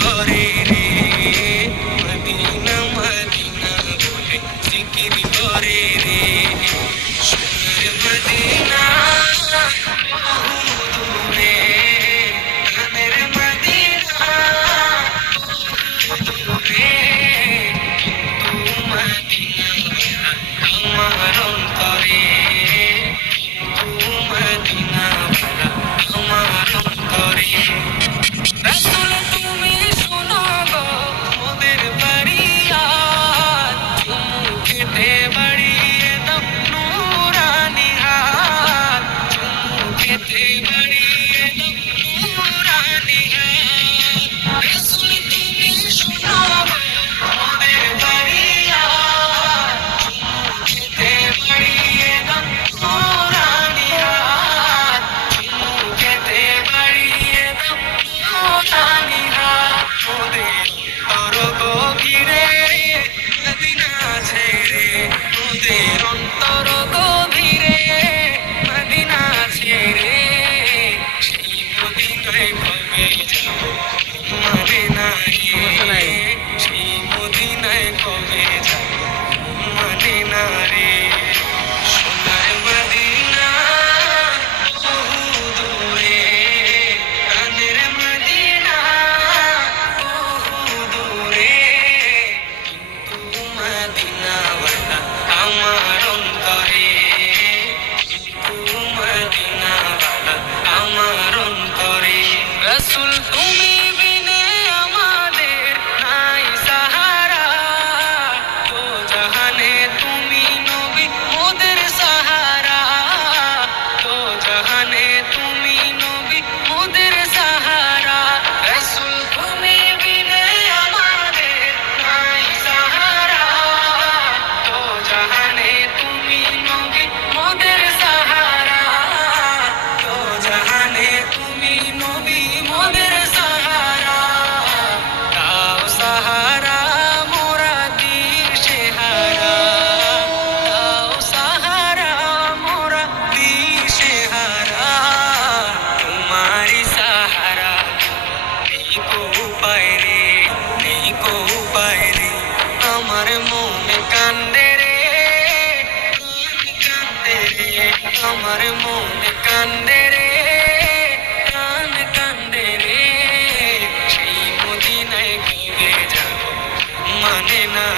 করে আমার মন কান্দে রে কান কান্দে রে। সেই মদিনায় ফিরে যাব মানে না